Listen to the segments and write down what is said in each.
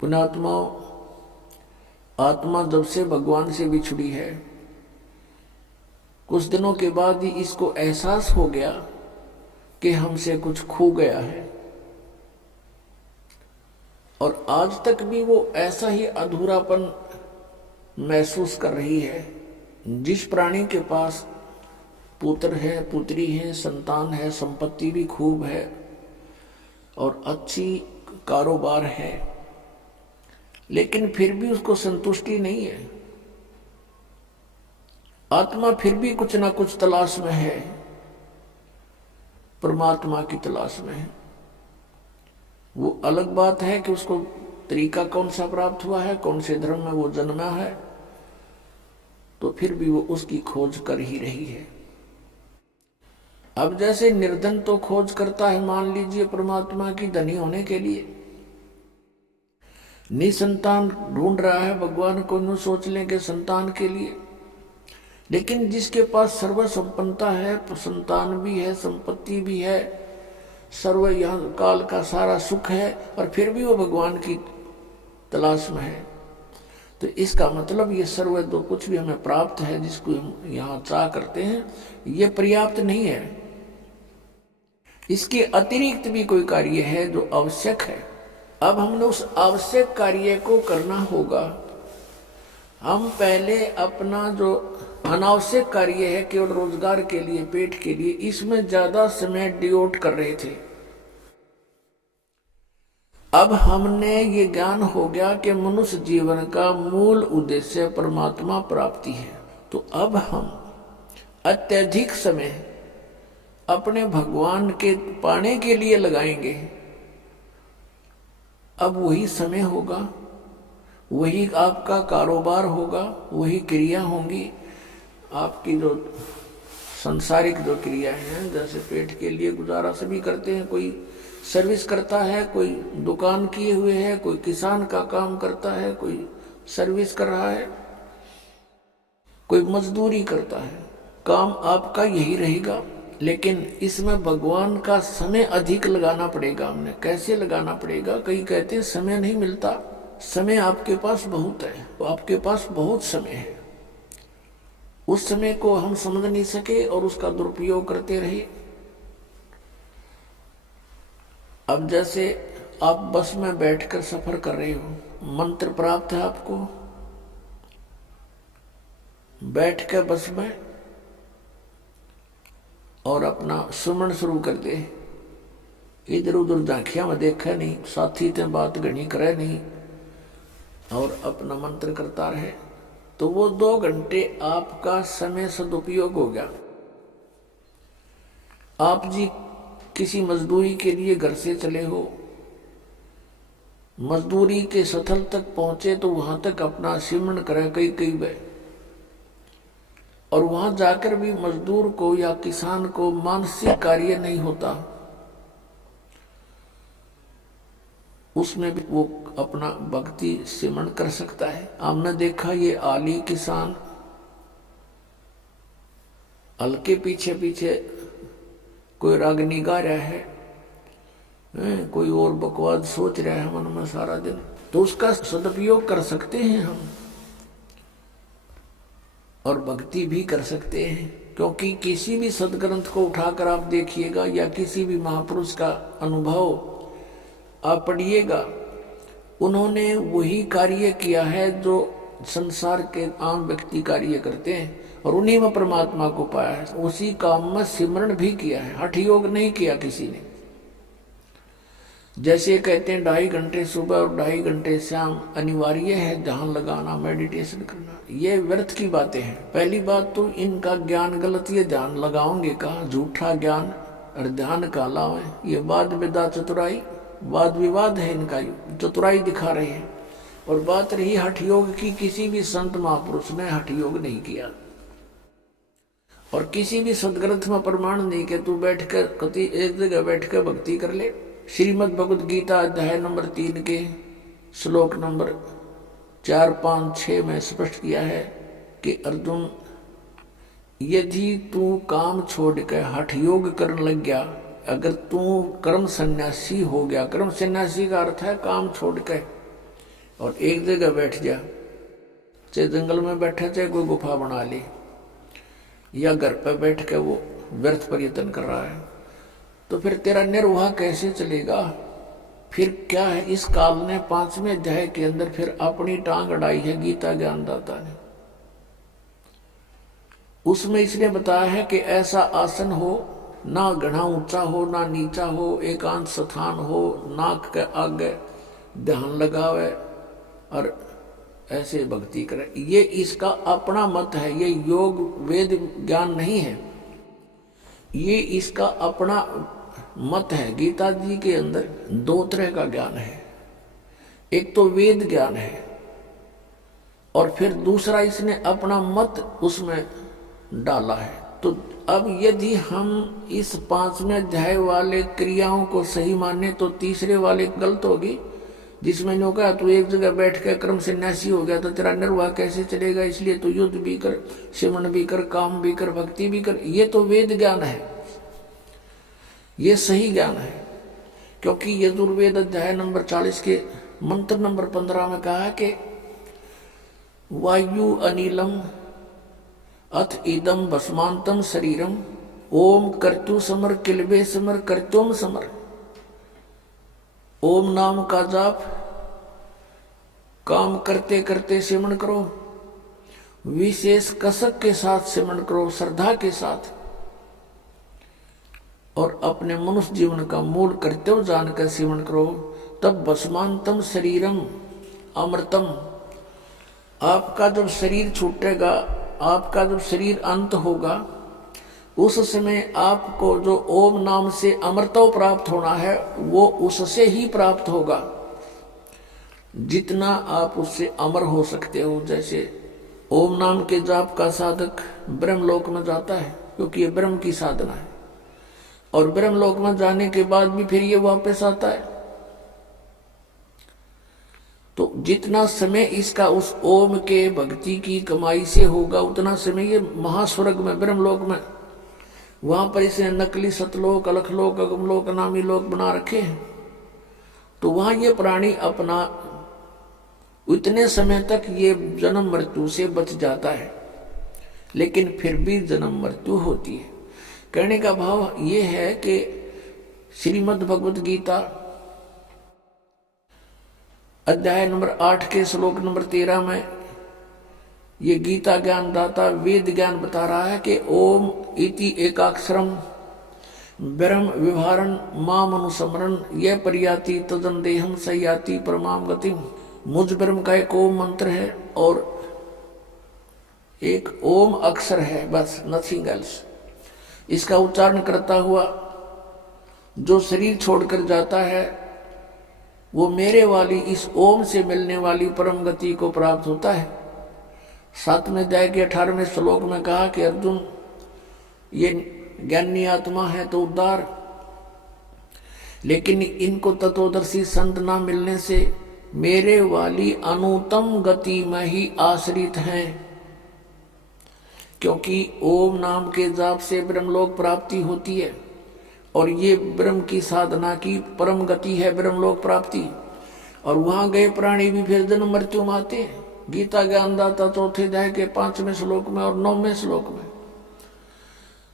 पुण्यात्माओं, आत्मा जब से भगवान से बिछुड़ी है, कुछ दिनों के बाद ही इसको एहसास हो गया कि हमसे कुछ खो गया है। और आज तक भी वो ऐसा ही अधूरापन महसूस कर रही है। जिस प्राणी के पास पुत्र है, पुत्री है, संतान है, संपत्ति भी खूब है और अच्छी कारोबार है, लेकिन फिर भी उसको संतुष्टि नहीं है। आत्मा फिर भी कुछ ना कुछ तलाश में है, परमात्मा की तलाश में है। वो अलग बात है कि उसको तरीका कौन सा प्राप्त हुआ है, कौन से धर्म में वो जन्मा है, तो फिर भी वो उसकी खोज कर ही रही है। अब जैसे निर्धन तो खोज करता है, मान लीजिए परमात्मा की धनी होने के लिए, निसंतान ढूंढ रहा है भगवान को, यूं सोच लें कि संतान के लिए। लेकिन जिसके पास सर्व संपन्नता है, संतान भी है, संपत्ति भी है, सर्व यहाँ काल का सारा सुख है, और फिर भी वो भगवान की तलाश में है, तो इसका मतलब ये सर्व जो कुछ भी हमें प्राप्त है, जिसको हम यहाँ चाह करते हैं, ये पर्याप्त नहीं है। इसके अतिरिक्त भी कोई कार्य है जो आवश्यक है। अब हमने उस आवश्यक कार्य को करना होगा। हम पहले अपना जो अनावश्यक कार्य है, केवल रोजगार के लिए, पेट के लिए, इसमें ज्यादा समय डिवोट कर रहे थे। अब हमने ये ज्ञान हो गया कि मनुष्य जीवन का मूल उद्देश्य परमात्मा प्राप्ति है, तो अब हम अत्यधिक समय अपने भगवान के पाने के लिए लगाएंगे। अब वही समय होगा, वही आपका कारोबार होगा, वही क्रिया होंगी। आपकी जो संसारिक जो क्रियाएं हैं, जैसे पेट के लिए गुजारा सभी करते हैं, कोई सर्विस करता है, कोई दुकान किए हुए है, कोई किसान का काम करता है, कोई सर्विस कर रहा है, कोई मजदूरी करता है। काम आपका यही रहेगा, लेकिन इसमें भगवान का समय अधिक लगाना पड़ेगा। हमने कैसे लगाना पड़ेगा? कई कहते हैं समय नहीं मिलता। समय आपके पास बहुत है, तो आपके पास बहुत समय है। उस समय को हम समझ नहीं सके और उसका दुरुपयोग करते रहे। अब जैसे आप बस में बैठकर सफर कर रहे हो, मंत्र प्राप्त है आपको, बैठ के बस में और अपना सुमन शुरू कर दे। इधर उधर झांकिया में देखा नहीं, साथी ते बात घनी करे नहीं, और अपना मंत्र करता रहे, तो वो 2 घंटे आपका समय सदुपयोग हो गया। आप जी किसी मजदूरी के लिए घर से चले हो, मजदूरी के स्थल तक पहुंचे, तो वहां तक अपना सिमरण करे कई बार, और वहां जाकर भी मजदूर को या किसान को मानसिक कार्य नहीं होता, उसमें भी वो अपना भक्ति सिमरण कर सकता है। हमने देखा ये आली किसान हल के पीछे पीछे कोई रागनी गा रहा है, कोई और बकवाद सोच रहा है मन में सारा दिन, तो उसका सदुपयोग कर सकते हैं हम, और भक्ति भी कर सकते हैं। क्योंकि किसी भी सदग्रंथ को उठाकर आप देखिएगा, या किसी भी महापुरुष का अनुभव आप पढ़िएगा, उन्होंने वही कार्य किया है जो संसार के आम व्यक्ति कार्य करते हैं, और उन्हीं में परमात्मा को पाया है। उसी काम में सिमरण भी किया है, हठ योग नहीं किया किसी ने। जैसे कहते हैं 2.5 घंटे सुबह और 2.5 घंटे शाम अनिवार्य है ध्यान लगाना, मेडिटेशन करना, ये व्यर्थ की बातें हैं। पहली बात तो इनका ज्ञान गलत, ये ध्यान लगाओगे कहा, झूठा ज्ञान और ध्यान का लावे, ये वाद विदा चतुराई, वाद विवाद है इनका, चतुराई दिखा रहे हैं। और बात रही हठ योग की, किसी भी संत महापुरुष ने हठ योग नहीं किया, और किसी भी सदग्रंथ में प्रमाण नहीं कि तू बैठकर कति एक जगह बैठकर भक्ति कर ले। श्रीमद् भगवद गीता अध्याय नंबर 3 के श्लोक नंबर 4, 5, 6 में स्पष्ट किया है कि अर्जुन, यदि तू काम छोड़कर हठ योग करने लग गया, अगर तू कर्म सन्यासी हो गया, कर्म सन्यासी का अर्थ है काम छोड़कर और एक जगह बैठ जा, चाहे जंगल में बैठा, चाहे कोई गुफा बना ली, या घर पर बैठ के वो व्यर्थ पर्यटन कर रहा है, तो फिर तेरा निर्वाह कैसे चलेगा? फिर क्या है, इस काल ने 5वें अध्याय के अंदर फिर अपनी टांग अड़ाई है गीता ज्ञानदाता ने। उसमें इसने बताया है कि ऐसा आसन हो, ना घना ऊंचा हो ना नीचा हो, एकांत स्थान हो, नाक के आगे ध्यान लगावे और ऐसे भक्ति करे। ये इसका अपना मत है, ये योग वेद ज्ञान नहीं है, ये इसका अपना मत है। गीता जी के अंदर 2 तरह का ज्ञान है, एक तो वेद ज्ञान है और फिर दूसरा इसने अपना मत उसमें डाला है। तो अब यदि हम इस 5वें अध्याय वाले क्रियाओं को सही माने तो तीसरे वाले गलत होगी, जिसमें नो कहा तू एक जगह बैठ कर कर्म सन्यासी हो गया तो तेरा निर्वाह कैसे चलेगा, इसलिए तू युद्ध भी कर, श्रवण भी कर, काम भी कर, भक्ति भी कर। ये तो वेद ज्ञान है, ये सही ज्ञान है। क्योंकि यजुर्वेद अध्याय नंबर 40 के मंत्र नंबर 15 में कहा कि वायु अनिलम अथ इदम भस्मांतम शरीरम ओम कर्तु समर किलबे समर कर्तुम समर। ओम नाम का जाप काम करते करते सिमरण करो, विशेष कसक के साथ सिमरण करो, श्रद्धा के साथ, और अपने मनुष्य जीवन का मूल कर्तव्य जानकर सिमरण करो। तब भस्मांतम शरीरम अमृतम, आपका जब शरीर छूटेगा, आपका जब शरीर अंत होगा, उस समय आपको जो ओम नाम से अमृतो प्राप्त होना है वो उससे ही प्राप्त होगा जितना आप उससे अमर हो सकते हो। जैसे ओम नाम के जाप का साधक ब्रह्मलोक में जाता है, क्योंकि ये ब्रह्म की साधना है, और ब्रह्मलोक में जाने के बाद भी फिर ये वापस आता है। तो जितना समय इसका उस ओम के भक्ति की कमाई से होगा, उतना समय ये महास्वर्ग में ब्रह्मलोक में, वहां पर इसने नकली सतलोक, अलखलोक, अगमलोक, नामी लोक बना रखे हैं। तो वहां ये प्राणी अपना उतने समय तक ये जन्म मृत्यु से बच जाता है, लेकिन फिर भी जन्म मृत्यु होती है। कहने का भाव ये है कि श्रीमद् भगवत गीता अध्याय नंबर 8 के श्लोक नंबर 13 में ये गीता ज्ञान दाता वेद ज्ञान बता रहा है कि ओम इति एकाक्षरम ब्रह्म विभारण माम अनुसमरण यह परियाति तदन देहम सयाति परमाम गतिम। मुझ ब्रह्म का एक ओम मंत्र है और एक ओम अक्षर है, बस, नथिंग एल्स। इसका उच्चारण करता हुआ जो शरीर छोड़कर जाता है वो मेरे वाली इस ओम से मिलने वाली परम गति को प्राप्त होता है। 7वें अध्याय के 18वें श्लोक में कहा कि अर्जुन, ये ज्ञानी आत्मा है तो उद्धार, लेकिन इनको तत्वदर्शी संत ना मिलने से मेरे वाली अनुत्तम गति में ही आश्रित हैं। क्योंकि ओम नाम के जाप से ब्रह्मलोक प्राप्ति होती है और ये ब्रह्म की साधना की परम गति है ब्रह्मलोक प्राप्ति। और वहां गए प्राणी भी फिर जन्म मृत्यु में आते हैं। गीता ज्ञानदाता 4थे अध्याय के 5वें श्लोक में और 9वें श्लोक में,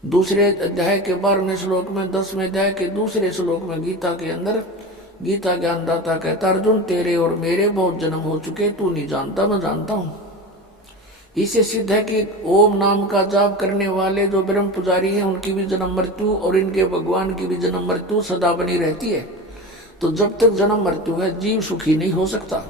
2रे अध्याय के 12वें श्लोक में, 10वें अध्याय के 2रे श्लोक में गीता के अंदर गीता ज्ञानदाता कहता, अर्जुन तेरे और मेरे बहुत जन्म हो चुके, तू नहीं जानता, मैं जानता हूं। इससे सिद्ध है कि ओम नाम का जाप करने वाले जो ब्रह्म पुजारी हैं उनकी भी जन्म मृत्यु और इनके भगवान की भी जन्म मृत्यु सदा बनी रहती है। तो जब तक जन्म मृत्यु है जीव सुखी नहीं हो सकता।